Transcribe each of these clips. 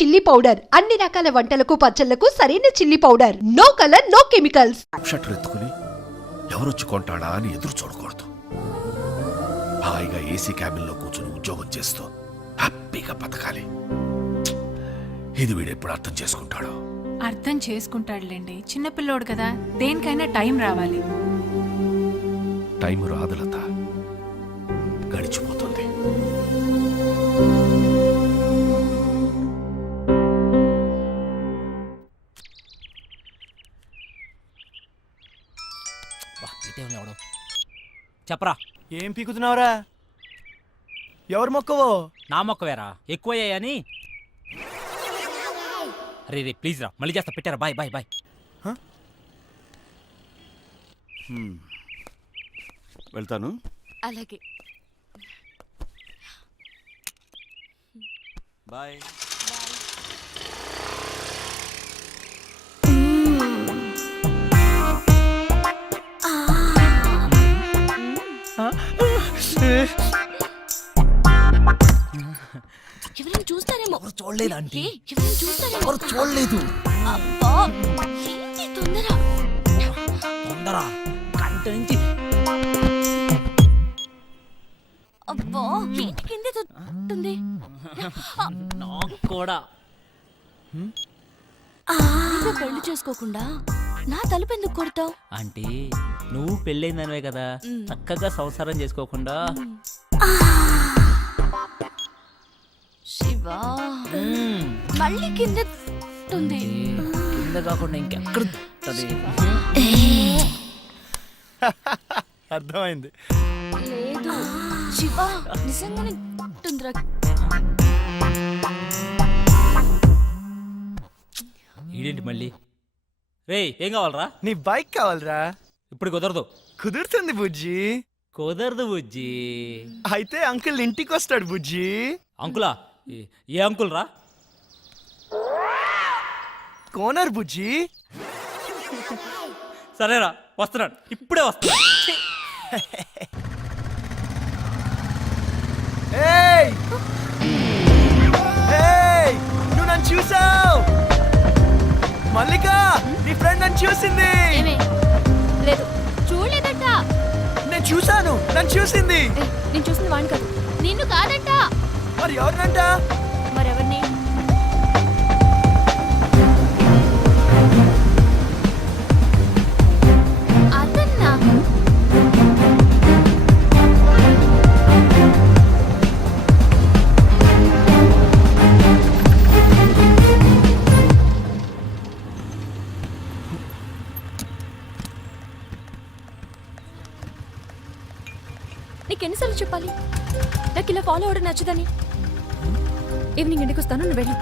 Chilli powder. అన్ని రకాల వంటలకు పచ్చళ్లకు సరైన chilli powder. No colour, no chemicals. Shutter ఎత్తుకుని ఎవరొచ్చి కొంటాడా అని ఎదురు చూడకూడదు. హాయిగా ఏసీ క్యాబిన్ లో కూర్చుని ఉద్యోగం చేస్తూ హ్యాపీగా బతకాలి. ఇది వీడెప్పుడు అర్థం చేసుకుంటాడో. అర్థం చేసుకుంటాడులేండి, చిన్నపిల్లోడు కదా, దేనికైనా టైం రావాలి. టైం రాదులత, గడిచిపోతుంది. చెప్పరా, ఏం పీకుతున్నావురా? ఎవరు మొక్కవో? నా మొక్కవేరా, ఎక్కువయ్యాయని. అరే రే ప్లీజ్ రా, మళ్ళీ చేస్తా, పెట్టారా. Bye bye bye. వెళ్తాను. అలాగే బాయ్. ఎవరైనా చూస్తారేమో. చూడలేదు ఆంటీ, ఎవరైనా చూస్తారేమో. చూడలేదు. అబ్బా ఏంటి తొందర తొందర, గంట నుంచి. అబ్బా ఏంటి కింద తొంటుంది. నాకు కూడా. పెళ్లి చేసుకోకుండా నా తలుపు ఎందుకు కొడతావు? ఆంటీ, నువ్వు పెళ్ళైందనివే కదా, చక్కగా సంసారం చేసుకోకుండా. శివా మళ్ళీ కింద ఉంది. కింద కాకుండా ఇంకెక్కడ ఉంటది? అర్థమైంది. లేదు శివా, నిజంగానే ఉంటుందిరా. ఈడేంటి మళ్ళీ? రే ఏం కావాలరా? నీ బైక్ కావాలరా? ఇప్పుడు కుదరదు. కుదురుతుంది బుజ్జి. కుదరదు బుజ్జి. అయితే అంకుల్ ఇంటికి వస్తాడు బుజ్జి. అంకులా? ఏ అంకుల్ రా? కోనర్ బుజ్జి. సరేరా, వస్తున్నాడు, ఇప్పుడే వస్తున్నాడు. ఏయ్! ఏయ్! నువ్వు నన్ను చూసావు? మల్లిక, నీ ఫ్రెండ్ నన్ను చూసింది. లేదు చూడలేదట. నేను చూసాను, నన్ను చూసింది. నేను చూసింది వాడిని కాదు, నిన్ను కాదట. మరి ఎవరినంట? మరెవరిని? అదన్నా. నీకెన్నిసార్లు చెప్పాలి నాకు ఇలా ఫాలో అవడం నచ్చదని? ఈవినింగ్ ఇంటికి వస్తాను, నువ్వు వెళ్ళు.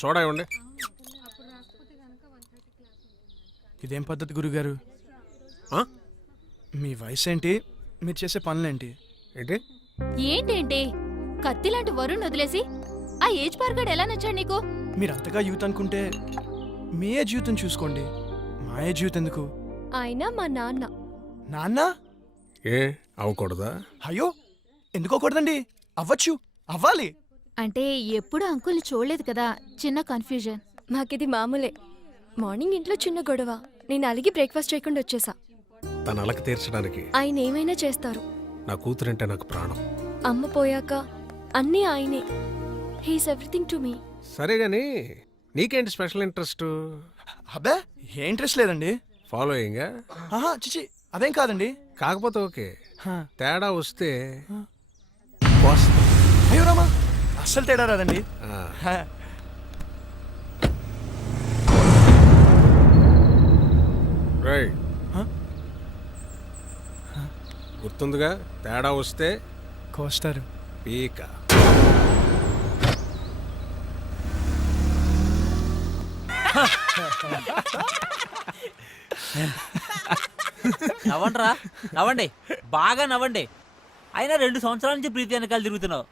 సోడా ఇవ్వండి. ఇదేం పద్ధతి గురుగారు? మీ వయసు ఏంటి? మీరు చేసే పనులేంటి? ఏంటి ఏంటేంటి కత్తి లాంటి వరుణ్ వదిలేసి ఆ ఏజ్ పార్గాడు ఎలా నచ్చాడు నీకు? మీరు అంతగా యూత్ అనుకుంటే మీ ఏ జీవితం చూసుకోండి, మా ఏ జీవితం ఎందుకు? ఆయన మా నాన్న. నాన్న? ఏ అవ్వకూడదా? అయ్యో ఎందుకోకూడదండి, అవ్వచ్చు, అవ్వాలి. అంటే ఎప్పుడు అంకుల్ని చూడలేదు కదా, చిన్న కన్ఫ్యూజన్. మాకిది మామూలే. మార్నింగ్ ఇంట్లో చిన్న గొడవ, నేను అలిగి బ్రేక్ఫాస్ట్ చేయకుండా వచ్చేసా. తన అలక తీర్చడానికి ఆయన ఏమైనా చేస్తారు. నా కూతురంటే నాకు ప్రాణం. అమ్మ పోయాక అన్నీ ఆయనే. He's everything to me. సరే గాని నీకేంటి స్పెషల్ ఇంట్రెస్ట్? అబ్బే ఏ ఇంట్రెస్ట్ లేదండి. ఫాలోయింగ్? ఆహా చిచి, అదేం కాదండి. కాకపోతే ఓకే, హా. తేడా వస్తే అయ్యో రామా, అస్సలు తేడా రాదండి. హా. రైట్, గుర్తుందిగా, తేడా వస్తే కోస్తారు. పీక. నవ్వండిరా, నవ్వండి, బాగా నవ్వండి. అయినా 2 సంవత్సరాల నుంచి ప్రీతి వెనకాల తిరుగుతున్నావు.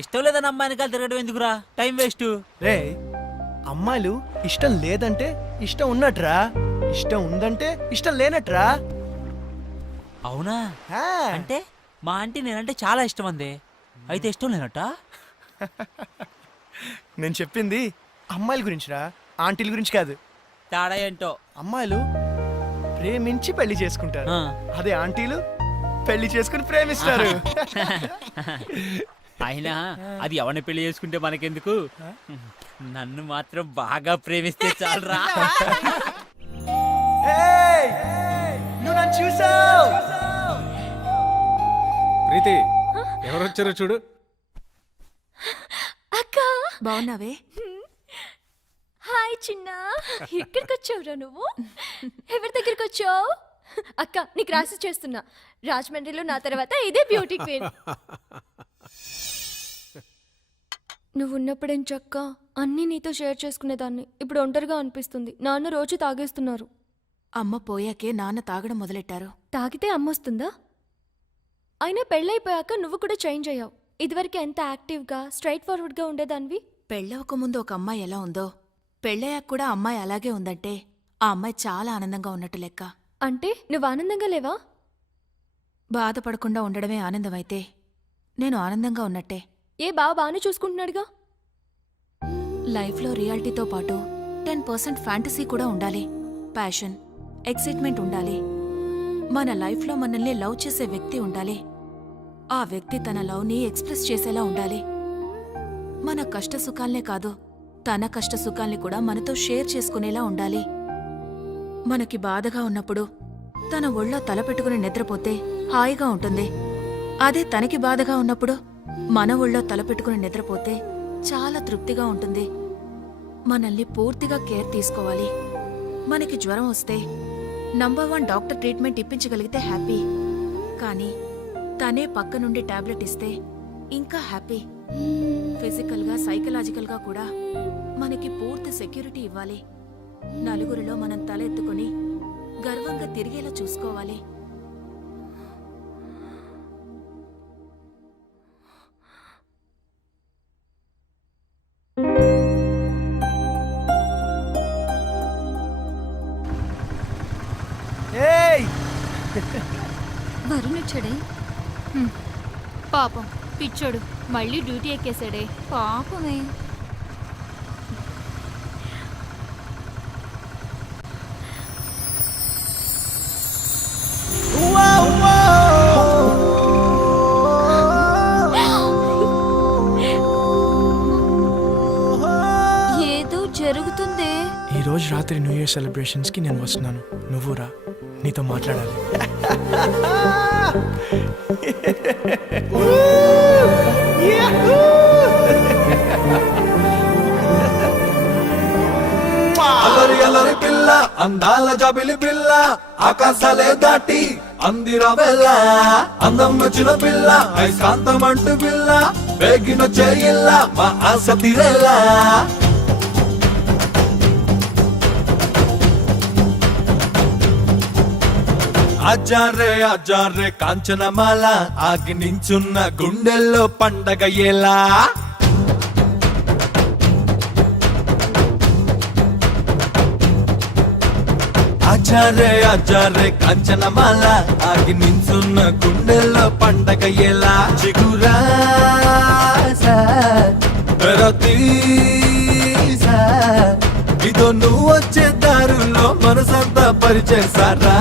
ఇష్టం లేదని అమ్మాయి వెనకాల తిరగడం ఎందుకురా? Time waste. రే, అమ్మాయిలు ఇష్టం లేదంటే ఇష్టం ఉన్నట్రా, ఇష్టం ఉందంటే ఇష్టం లేనట్రా. అవునా? హా. అంటే మా ఆంటీ నేనంటే చాలా ఇష్టం అంది. అయితే ఇష్టం లేనట్ట? నేను చెప్పింది అమ్మాయిల గురించిరా, ఆంటీల గురించి కాదు. తేడా ఏంటో. అమ్మాయిలు ప్రేమించి పెళ్లి చేసుకుంటారు, ఆ. అదే ఆంటీలు పెళ్లి చేసుకుని ప్రేమిస్తారు. అయినా అది ఎవరిని పెళ్లి చేసుకుంటే మనకెందుకు? నన్ను మాత్రం బాగా ప్రేమిస్తే చాలరా. ఏయ్! నువ్వు నన్ను చూసావు. ప్రీతి ఎవరు వచ్చారో చూడు. అక్క బాగున్నావే? హాయ్ చిన్న, ఎక్కడికి వచ్చావురా నువ్వు? ఎవరి దగ్గరికి వచ్చావు? అక్క నీకు రాసి చేస్తున్నా, రాజమండ్రిలో నా తర్వాత ఇదే బ్యూటీ క్వీన్. నువ్వు ఉన్నప్పుడేం చక్క అన్నీ నీతో షేర్ చేసుకునేదాన్ని. ఇప్పుడు ఒంటరిగా అనిపిస్తుంది. నాన్న రోజు తాగేస్తున్నారు. అమ్మ పోయాకే నాన్న తాగడం మొదలెట్టారు. తాగితే అమ్మొస్తుందా? అయినా పెళ్ళైపోయాక నువ్వు కూడా చేంజ్ అయ్యావు. ఇదివరకు ఎంత యాక్టివ్గా స్ట్రైట్ ఫార్వర్డ్గా ఉండేదానివి. పెళ్ళవక ముందు ఒక అమ్మాయి ఎలా ఉందో, పెళ్ళయ్యాక కూడా అమ్మాయి అలాగే ఉందంటే ఆ అమ్మాయి చాలా ఆనందంగా ఉన్నట్టు లెక్క. అంటే నువ్వు ఆనందంగా లేవా? బాధపడకుండా ఉండడమే ఆనందమైతే నేను ఆనందంగా ఉన్నట్టే. ఏ బావ బాగానే చూసుకుంటున్నాడుగా. లైఫ్లో రియాలిటీతో పాటు 10% ఫ్యాంటసీ కూడా ఉండాలి. ప్యాషన్, ఎక్సైట్మెంట్ ఉండాలి. మన లైఫ్లో మనల్ని లవ్ చేసే వ్యక్తి ఉండాలి. ఆ వ్యక్తి తన లవ్ని ఎక్స్ప్రెస్ చేసేలా ఉండాలి. మన కష్ట సుఖాల్నే కాదు, తన కష్ట సుఖాల్ని కూడా మనతో షేర్ చేసుకునేలా ఉండాలి. మనకి బాధగా ఉన్నప్పుడు తన ఒళ్ళో తలపెట్టుకుని నిద్రపోతే హాయిగా ఉంటుంది. అదే తనకి బాధగా ఉన్నప్పుడు మన ఒళ్ళో తలపెట్టుకుని నిద్రపోతే చాలా తృప్తిగా ఉంటుంది. మనల్ని పూర్తిగా కేర్ తీసుకోవాలి. మనకి జ్వరం వస్తే నంబర్ 1 డాక్టర్ ట్రీట్మెంట్ ఇప్పించగలిగితే హ్యాపీ. కానీ తనే పక్క నుండి టాబ్లెట్ ఇస్తే ఇంకా హ్యాపీ. ఫిజికల్గా సైకలాజికల్గా కూడా మనకి పూర్తి సెక్యూరిటీ ఇవ్వాలి. నలుగురిలో మనం తల ఎత్తుకుని గర్వంగా తిరిగేలా చూసుకోవాలి. ఏయ్! వరుణ్ వచ్చాడే? పాపం పిచ్చోడు మళ్ళీ డ్యూటీ ఎక్కేశాడే. పాపమే. ఏదో జరుగుతుందే. ఈ రోజు రాత్రి న్యూ ఇయర్ సెలబ్రేషన్స్ కి నేను వస్తున్నాను. నువ్వు రా, నీతో మాట్లాడాలి. అల్లరి అల్లరి పిల్ల, అందాల జబిలి పిల్ల, ఆకాశాలే దాటి అందిరా వెళ్ళ. అందం వచ్చిన పిల్ల, ఐకాంతం అంటూ పిల్ల, వేగిన చేయిల్ల మా ఆశ తీరేలా. ఆచారే కాంచనమాల, ఆగి నించున్న గుండెల్లో పండగ ఎలా. ఆచారే కాంచనమాల, ఆగి నించున్న గుండెల్లో పండగ ఎలా. చిగురాసా ఇదో నువ్వు వచ్చే దారుల్లో మనసంతా పరిచేసారా.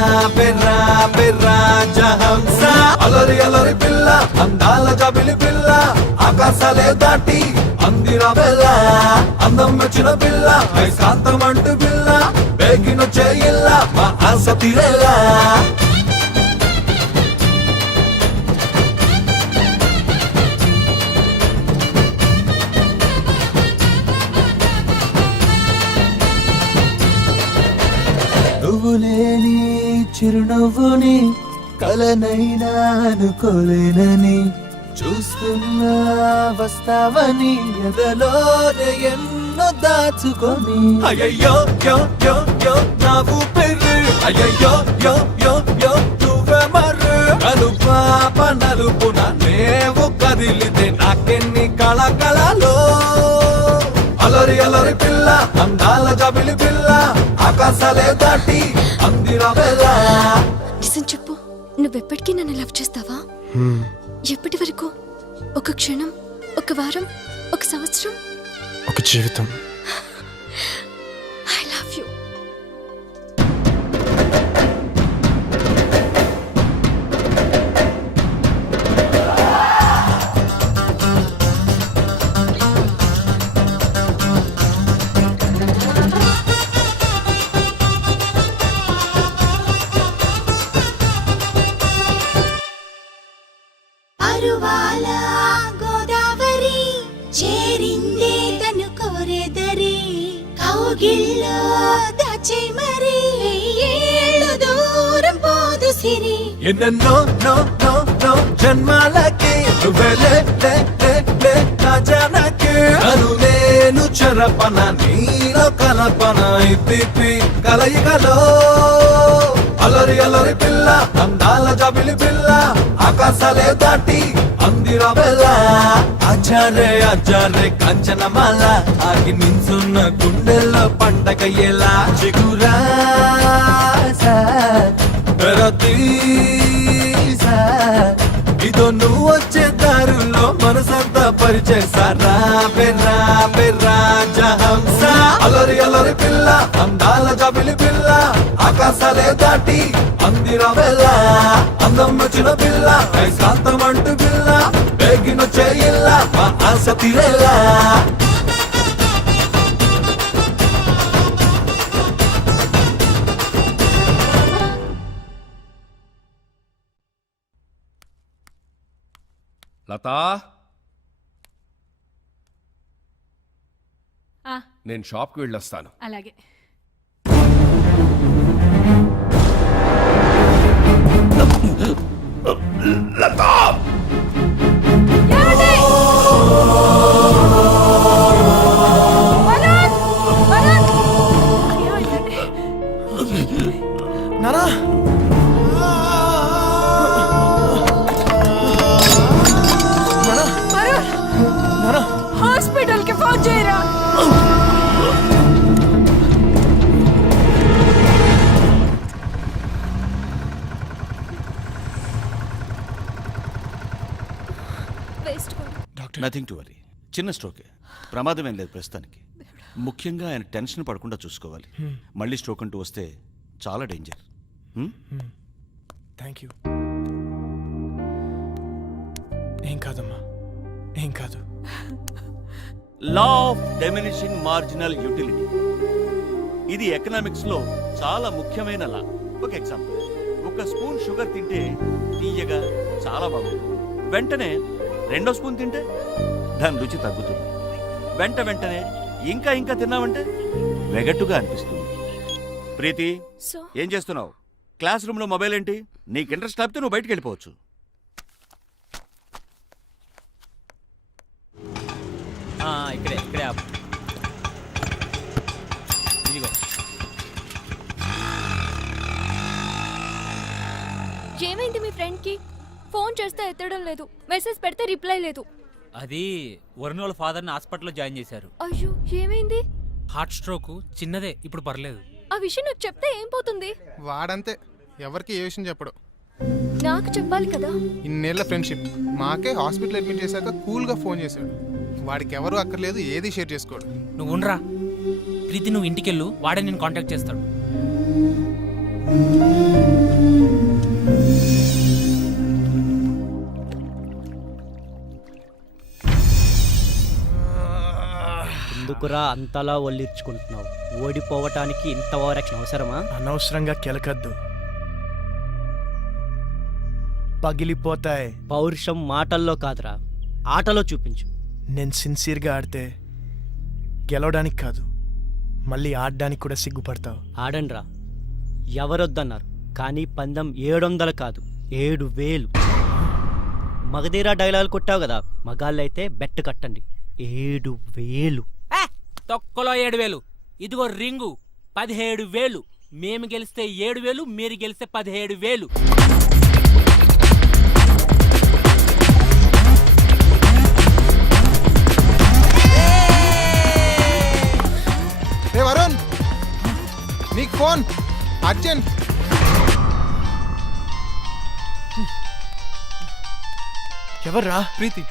అలరి అలరి పిల్ల, అందాల జబిలి పిల్ల, ఆకాశాలే దాటి అందిరా వెళ్ళ. అందం వచ్చిన పిల్ల, ఐకాంతం అంటూ పిల్ల, వేగిన చేయిల్ల మా ఆశ తీరేలా. నువ్వు లేని చిరునవ్వుని కలనైనా అనుకోలేనని, చూస్తున్నా వస్తావని ఎదలోనే ఎన్నో దాచుకొని. అయ్యయ్యో యో యో యో నా ఊపిరి, అయ్యయ్యో యో యో యో నువ్వే మర్రు. కలుపాప నలుపున నేవు కదిలితే నాకెన్ని కళకళలో. అలరి అలరి పిల్ల, అందాల జాబిలి పిల్ల ఆకాశాలే దాటి అందిరా వెళ్ళ. నిజం చెప్పు, నువ్వెప్పటికీ నన్ను లవ్ చేస్తావా? ఎప్పటి వరకు? ఒక క్షణం, ఒక వారం, ఒక సంవత్సరం, ఒక జీవితం. I love you. అరువాల గోదావరి చేరిందే తను కోరెదరి కౌగిల్లో దాచే మరి ఏళ్ళు దూరం పోదు సిరి. ఎన్నెన్నో నో నో నో జన్మాలకి నువ్వెలే లే లే లే నా జానకి. నన్ను నేను చెరపన నీలో కలపన ఇప్పి కలయికలో అలరి అలరి పిల్ల అందాల జాబిలి పిల్ల ఆకాశాలే దాటి అందిరా వెళ్ళ. అజారే కంచనమాల ఆగి నించున్న గుండెల్లో పండగయ్యేలా చిగురా ఇదో నువ్వు వచ్చే దారుల్లో మనసంతా పరిచేసారా బెర్రా బెర్రా జహంస. అలరి అలరి పిల్ల అందాల జాబిలి పిల్ల ఆకాశాలే దాటి అందిరా వెళ్ళ. అందం వచ్చిన పిల్ల శాంతం అంటూ పిల్ల బేగినొచ్చే ఇల్ల మా ఆశ తీరేలా. లతా, ఆ, నేను షాప్కి వెళ్ళొస్తాను. అలాగే. లతా, నానా నానా హాస్పిటల్ కి ఫోన్ చేయరా. వేస్ట్. Nothing to worry. చిన్న స్ట్రోకే, ప్రమాదం ఏం లేదు ప్రస్తుతానికి. ముఖ్యంగా ఆయన టెన్షన్ పడకుండా చూసుకోవాలి. మళ్ళీ స్ట్రోక్ అంటూ వస్తే చాలా డేంజర్. Thank you. ఏం కాదమ్మా, ఏం కాదు. Law of diminishing marginal utility, ఇది ఎకనామిక్స్ లో చాలా ముఖ్యమైన లా. ఒక ఎగ్జాంపుల్, ఒక స్పూన్ షుగర్ తింటే తీయగా చాలా బాగుంది. వెంటనే 2వ స్పూన్ తింటే దాని రుచి తగ్గుతుంది. వెంటనే ఇంకా ఇంకా తిన్నామంటే వెగట్టుగా అనిపిస్తుంది. ప్రీతి, సో ఏం చేస్తున్నావు? క్లాస్ రూమ్ లో మొబైల్ ఏంటి? నీకు ఇంట్రెస్ట్ లేకపోతే నువ్వు బయటికి వెళ్ళిపోవచ్చు. ఇక్కడే ఇక్కడే ఆపు. ఇదిగో. ఏమైంది మీ ఫ్రెండ్ కి? ఫోన్ చేస్తే ఎత్తడం లేదు, మెసేజ్ పెడితే రిప్లై లేదు. అది వరుణ్ వాళ్ళ ఫాదర్ని హాస్పిటల్లో జాయిన్ చేశారు. అయ్యో, ఏమైంది? హార్ట్ స్ట్రోక్ చిన్నదే, ఇప్పుడు పర్లేదు. ఆ విషయం నాకు చెప్తే ఏం పోతుంది? వాడంతే, ఎవరికి ఏ విషయం చెప్పడు. నాకు చెప్పాలి కదా. ఇన్నేళ్ల ఫ్రెండ్షిప్, మాకే హాస్పిటల్ అడ్మిట్ చేశాక కూల్గా ఫోన్ చేశాడు. వాడికి ఎవరు అక్కర్లేదు, ఏది షేర్ చేసుకోడు. నువ్వు ఉండరా ప్రీతి, నువ్వు ఇంటికెళ్ళు, వాడే నేను కాంటాక్ట్ చేస్తాడు. ఎందుకురా అంతలా ఒళ్ళిర్చుకుంటున్నావు? ఓడిపోవటానికి ఇంత ఓవరాక్షన్ అవసరమా? అనవసరంగా కెలకద్దు, పగిలిపోతాయి. పౌరుషం మాటల్లో కాదురా, ఆటలో చూపించు. నేను సిన్సియర్గా ఆడితే గెలవడానికి కాదు, మళ్ళీ ఆడడానికి కూడా సిగ్గుపడతావు. ఆడండ్రా, ఎవరొద్దన్నారు, కానీ పందెం 700 కాదు 7000. మగధీరా డైలాగ్ కొట్టావు కదా, మగాళ్ళైతే బెట్ కట్టండి 7000. తొక్కలో 7000. ఇదిగో రింగు 17000. మేము గెలిస్తే 7000, మీరు గెలిస్తే 17000. Phone urgent. ఎవర్రా? ప్రీతి.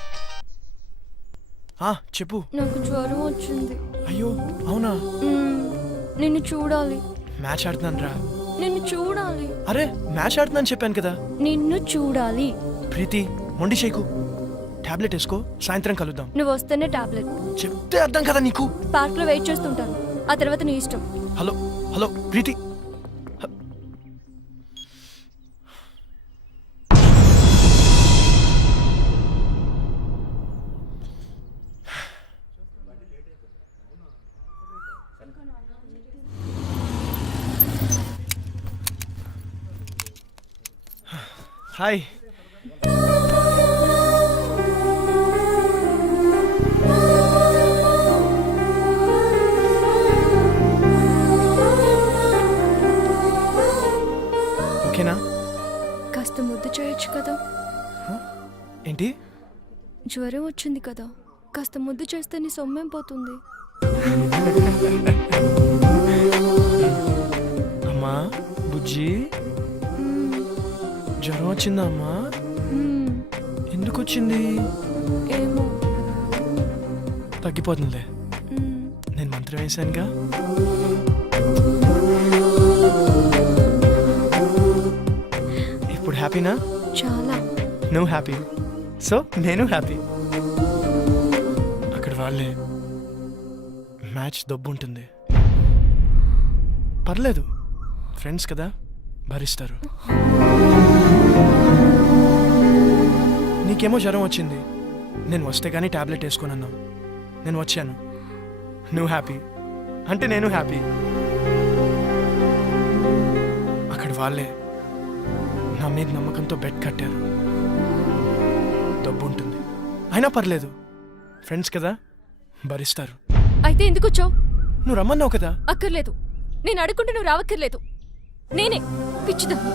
చెప్పు. నాకు జ్వరం వచ్చింది. అయ్యో అవునా? నిన్ను చూడాలి. మ్యాచ్ ఆడుతున్నాను రా. నిన్ను చూడాలి. అరే మ్యాచ్ ఆడుతున్నాను చెప్పాను కదా. నిన్ను చూడాలి. ప్రీతి మొండి షేకు. టాబ్లెట్ వేసుకో, సాయంత్రం కలుద్దాం. నువ్వు వస్తేనే టాబ్లెట్. చెప్తే అర్థం కదా నీకు. పార్క్ లో వెయిట్ చేస్తుంటాను, ఆ తర్వాత నీ ఇష్టం. హలో హలో ప్రీతి. హాయ్. ఓకేనా? కాస్త ముద్దు చేయొచ్చు కదా. ఏంటి? జ్వరం వచ్చింది కదా, కాస్త ముద్దు చేస్తే నీ సొమ్మేం పోతుంది. అమ్మా బుజ్జి, జ్వరం వచ్చిందా అమ్మా? ఎందుకు వచ్చింది? ఏమో. తగ్గిపోతుందిలే, నేను మంత్రం వేశానుగా. ఇప్పుడు హ్యాపీనా? చాలా. నువ్వు హ్యాపీ, సో నేను హ్యాపీ. అక్కడ వాళ్ళే మ్యాచ్ దబ్బు ఉంటుంది. పర్లేదు, ఫ్రెండ్స్ కదా, భరిస్తారు. నీకేమో జ్వరం వచ్చింది, నేను వస్తే కానీ టాబ్లెట్ వేసుకోనన్నావు. నేను వచ్చాను, నువ్వు హ్యాపీ అంటే నేను హ్యాపీ. అక్కడ వాళ్ళే నా మీద నమ్మకంతో బెడ్ కట్టారు. డబ్బు ఉంటుంది, అయినా పర్లేదు, ఫ్రెండ్స్ కదా, భరిస్తారు. అయితే ఎందుకు వచ్చావు? నువ్వు రమ్మన్నావు కదా. అక్కర్లేదు, నేను అడుగుంటే నువ్వు రావక్కర్లేదు. నేనే పిచ్చిదాన్ని,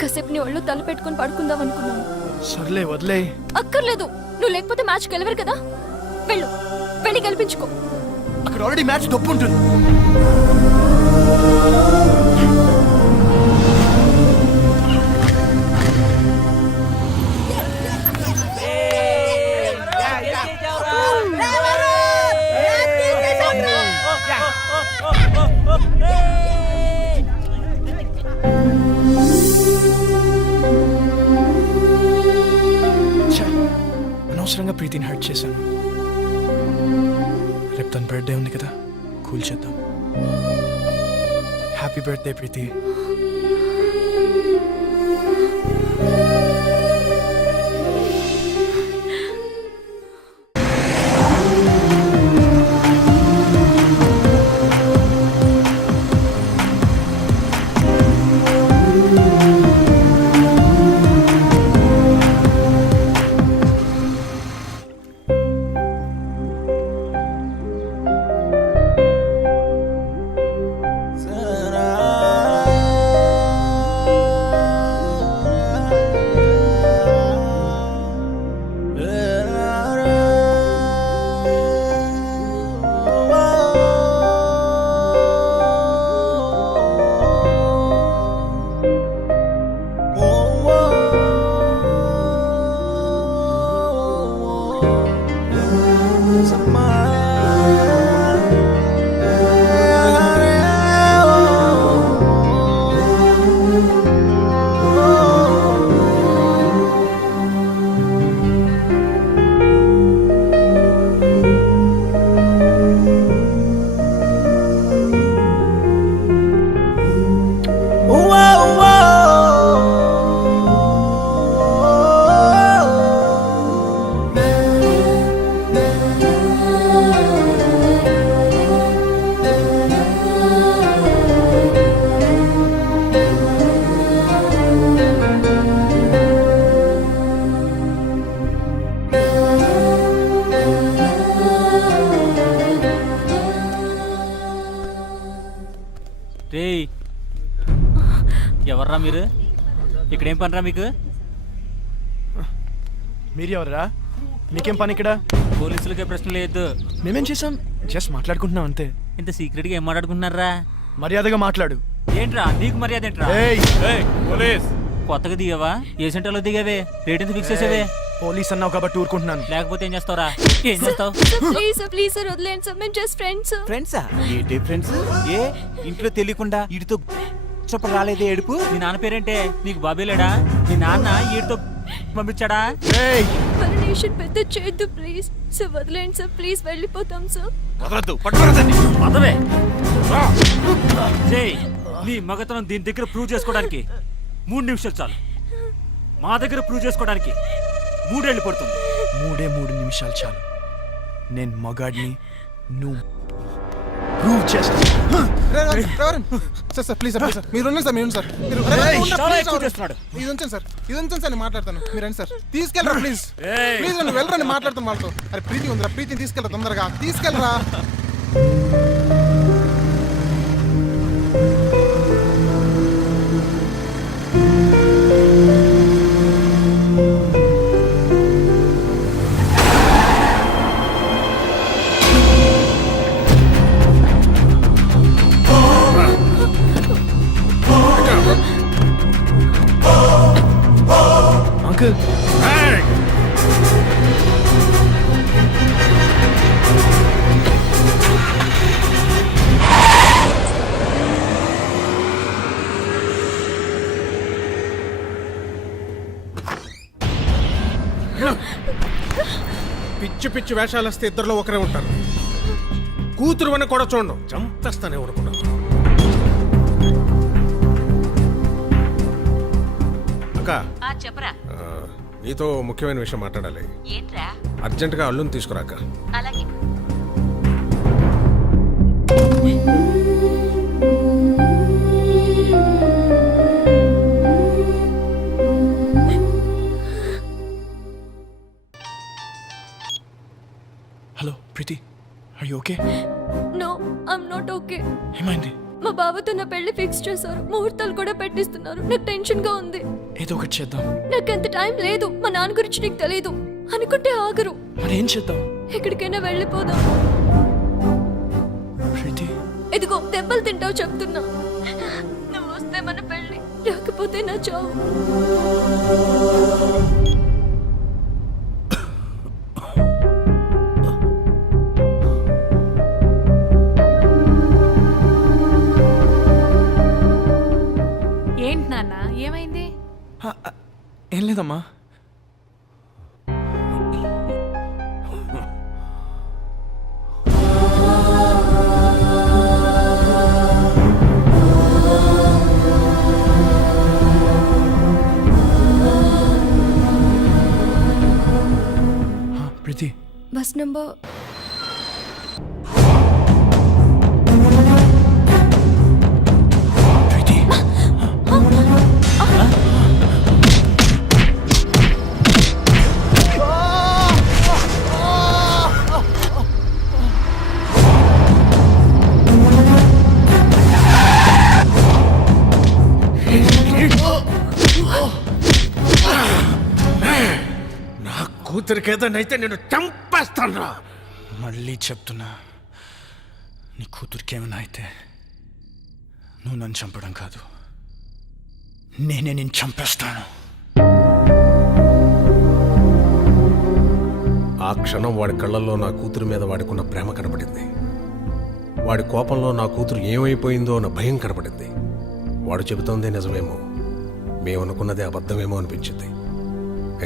కాసేపు నీ ఒళ్ళు తల పెట్టుకుని పడుకుందాం అనుకున్నాను. సర్లే వదిలే. అక్కర్లేదు, నువ్వు లేకపోతే మ్యాచ్ గెలవరు కదా. వెళ్ళు, వెళ్ళి గెలిపించుకో. అక్కడ ఆల్రెడీ మ్యాచ్ డబ్బు ఉంటుంది. అనవసరంగా ప్రీతిని హర్ట్ చేశాను. రేపు తన బర్త్డే ఉంది కదా, కూల్ చేద్దాం. హ్యాపీ బర్త్డే ప్రీతి. రేయ్, ఎవర్రా మీరు? ఇక్కడేం పనిరా మీకు? మీరు ఎవర్రా? మీకేం పని ఇక్కడ? పోలీసులకే ప్రశ్న లేదు. మేమేం చేసాం? జస్ట్ మాట్లాడుకుంటున్నాం అంతే. ఇంత సీక్రెట్గా ఏం మాట్లాడుకుంటున్నారా? మర్యాదగా మాట్లాడు. ఏంట్రా నీకు మర్యాద ఏంట్రా? పోలీస్ కొత్తగా దిగావా? ఏ సెంటర్లో దిగావే? రేట్ ఎంత ఫిక్స్ చేసావే? పోలీస్ అన్నావు కాబట్టి ఊరుకుంటున్నాను. లేకపోతే ఏం చేస్తావురా? ఏం చేస్తావు? ప్లీజ్ సార్ వదిలేండి సార్, మేము జస్ట్ ఫ్రెండ్స్. ఫ్రెండ్సా? ఏంటి ఫ్రెండ్స్? ఏ ఇంట్లో తెలియకుండా వీడితో చెప్ప రాలేదే ఏడుపు? మీ నాన్న పేరేంటే? నీకు బాబే లేడా? మీ నాన్న ఈడితో పంపించాడా? పర్మిషన్ పెద్ద చేయొద్దు ప్లీజ్ సార్, వదిలేండి సార్ ప్లీజ్, వెళ్ళిపోతాం సార్. పదవే జై, నీ మగతనం దీని దగ్గర ప్రూవ్ చేసుకోవడానికి 3 నిమిషాలు చాలు. మా దగ్గర ప్రూవ్ చేసుకోవడానికి 3 ఏళ్ళు పడుతుంది. 3 నిమిషాలు చాలు. నేను మగాడిని, నువ్వు ప్రూవ్ చేస్తా. సార్ ప్లీజ్ సార్, మీరు ఉండండి సార్, మీరు సార్, ఇది ఉంచండి సార్, ఇది ఉంచండి సార్, నేను మాట్లాడతాను. మీరు రండి సార్, తీసుకెళ్ళరా ప్లీజ్, ప్లీజ్ నువ్వు వెళ్ళరండి, మాట్లాడతాను వాళ్ళతో. అరే ప్రీతి ఉందిరా, ప్రీతిని తీసుకెళ్ళరా, తొందరగా తీసుకెళ్ళరా. అంకుల్ పిచ్చి పిచ్చి వేషాలు వస్తే ఇద్దరులో ఒకరే ఉంటారు. కూతురు అని కూడా చూడండి, చంపేస్తానే అనుకున్నాను. అక్క చెప్పరా. నీతో ముఖ్యమైన విషయం మాట్లాడాలి. ఏంట్రా? అర్జెంటుగా అల్లుని తీసుకురాక. అలాగే. Hello Preeti, are you okay? No I'm not okay. ఏమైంది? మా బావతో నా పెళ్లి ఫిక్స్ చేశారు, ముహూర్తాలు కూడా పెట్టిస్తున్నారు. నాకు టెన్షన్ గా ఉంది. ఏదో ఒకటి చేద్దాం. నాకు అంత టైం లేదు. మా నాన్న గురించి నీకు తెలియదు అనుకుంటే ఆగరు. మరి ఏం చేద్దాం? ఎక్కడికైనా వెళ్ళిపోదాం. ప్రీతి, ఇదిగో దెబ్బలు తింటావు చెప్తున్నా. నువ్వు వస్తే మన పెళ్లి, రాకపోతే నా చావు. ఏంటి నాన్న, ఏమైంది? ఏం లేదమ్మా. ప్రీతి, బస్ నంబర్ ప్రీతి, నా కూతురికి ఏదైతే నేను చంపేస్తాను. మళ్ళీ చెప్తున్నా, నీ కూతురికి ఏమైనా అయితే నువ్వు నన్ను చంపడం కాదు, నేనే నేను చంపేస్తాను. ఆ క్షణం వాడి కళ్ళల్లో నా కూతురు మీద వాడికున్న ప్రేమ కనపడింది. వాడి కోపంలో నా కూతురు ఏమైపోయిందో అన్న భయం కనపడింది. వాడు చెబుతోందే నిజమేమో, మేమనుకున్నదే అబద్ధమేమో అనిపించింది.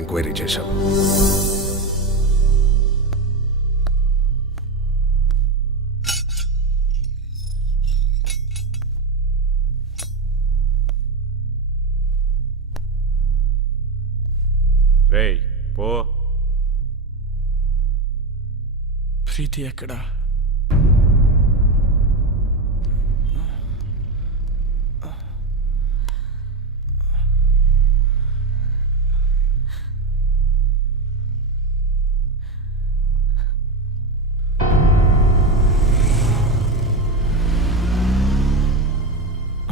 ఎంక్వైరీ చేశాను. రేయ్ పో. ప్రీతి ఎక్కడా?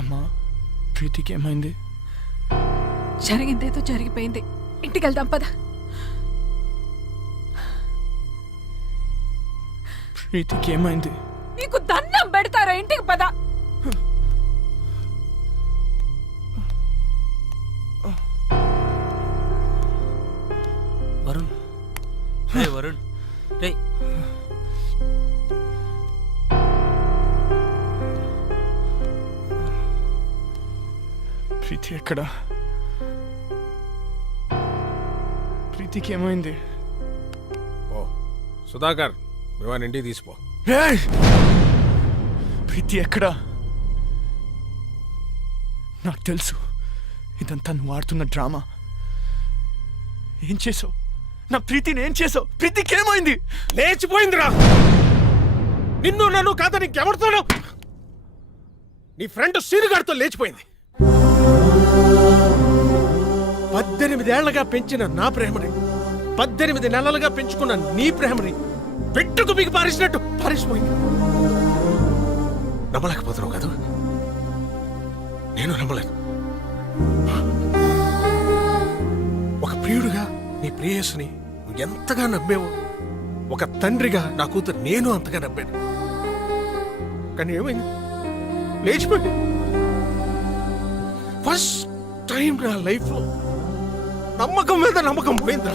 అమ్మా, ప్రీతికి ఏమైంది? జరిగిందేదో జరిగిపోయింది, ఇంటికి వెళ్దాం పద. ప్రీతికి ఏమైంది? నీకు దండం పెడతారా, ఇంటికి పద. వరుణ్ రే ప్రీతి ఎక్కడ? ప్రీతికి ఏమైంది? ఓ సుధాకర్ విమాన్ ఇంటికి తీసిపో. ఏయ్! ప్రీతి ఎక్కడ? నాకు తెలుసు ఇదంతా నువ్వు ఆడుతున్న డ్రామా. ఏం చేసావు? నా ప్రీతిని ఏం చేసావు? ప్రీతికి ఏమైంది? లేచిపోయిందిరా. నిన్ను నన్ను కాదని ఇంకెవరితోనో నీ ఫ్రెండ్ సీనుగాడితో లేచిపోయింది. 18 ఏళ్లగా పెంచిన నా ప్రేమని, 18 నెలలుగా పెంచుకున్న నీ ప్రేమని పెట్టుకు మీకు పారేసినట్టు పారేసిపోయింది. నమ్మలేకపోతున్నావు కదా? నేను నమ్మలేను. ఒక ప్రియుడిగా నీ ప్రేయస్సుని నువ్వు ఎంతగా నమ్మేవో, ఒక తండ్రిగా నా కూతురు నేను అంతగా నమ్మాను. కానీ ఏమైంది? లేచిపోయింది. ఫస్ట్ టైం నా లైఫ్ లో నమ్మకం మీద నమ్మకం పోయిందిరా.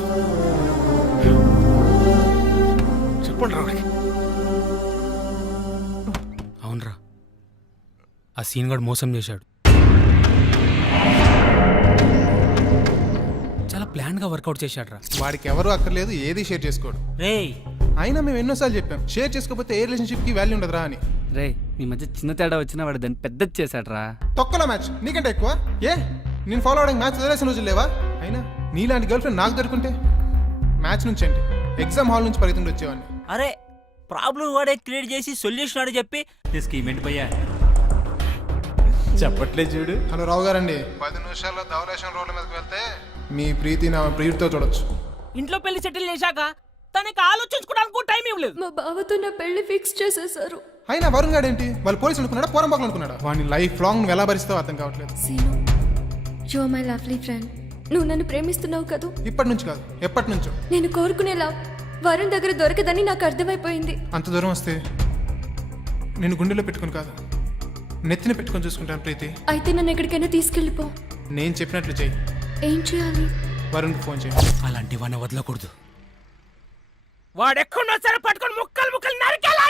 చెప్పండి రా. అవునరా, ఆ సీన్ గడు మోసం చేశాడు. చాలా ప్లాన్ గా వర్కౌట్ చేశాడు రా. వాడికి ఎవరు అక్కర్లేదు, ఏది షేర్ చేసుకోడు. రేయ్ అయినా మేము ఎన్నోసార్లు చెప్పాం షేర్ చేసుకోకపోతే ఏ రిలేషన్షిప్ కి వాల్యూ ఉండదురా అని. రే నీ మధ్య చిన్న తేడా వచ్చినా వాడు దాన్ని పెద్దది చేశాడు రా. తొక్కల మ్యాచ్ నీకంటే ఎక్కువ. ఏ నేను ఫాలో అవడానికి మ్యాచ్ వదిలేసిన రోజులు లేవా? అయినా నీలాంటి గర్ల్ ఫ్రెండ్ నాకు దొరుకుంటే మ్యాచ్ నుంచి అండి ఎగ్జామ్ హాల్ నుంచి పరిగెత్తుండి వచ్చేవాడిని. అరే ప్రాబ్లం వాడే క్రియేట్ చేసి సొల్యూషన్ వాడే చెప్పి స్కీమ్ ఏంటి భయ్యా? చెప్పట్లేదు చూడు. హలో రావు గారండి, 10 నిమిషాల్లో ధవలేశం రోడ్ల మీదకి వెళ్తే మీ ప్రీతి నా ప్రియుడితో చూడొచ్చు. ఇంట్లో పెళ్లి సెటిల్ చేశాక తనకి ఆలోచించుకోవడానికి టైం ఇవ్వలేదు. మా బావతో నా పెళ్లి ఫిక్స్ చేసేసారు. అయినా వరుణ్ గాడు ఏంటి? వాళ్ళు పోలీసులు అనుకున్నాడా, పోరంబాకులు అనుకున్నాడా? వాడిని లైఫ్ లాంగ్ నువ్వు ఎలా భరిస్తావో అర్థం కావట్లేదు. Seenu, you are my lovely friend. నువ్వు నన్ను ప్రేమిస్తున్నావు కదూ? ఇప్పటి నుంచి కాదు, ఎప్పటి నుంచో. నేను కోరుకునేలా వరుణ్ దగ్గర దొరకదని నాకు అర్థమైపోయింది. అంత దూరం వస్తే నేను గుండెలో పెట్టుకుని కాదు, నెత్తిన పెట్టుకొని చూసుకుంటాను ప్రీతి. అయితే నన్ను ఎక్కడికైనా తీసుకెళ్ళిపో. నేను చెప్పినట్లు చెయ్యి. ఏం చేయాలి? వరుణ్కి ఫోన్ చేయి. అలాంటి వాడిని వదలకూడదు. వాడెక్కడున్నా సరే పట్టుకొని ముక్కలు ముక్కలు నరికేలా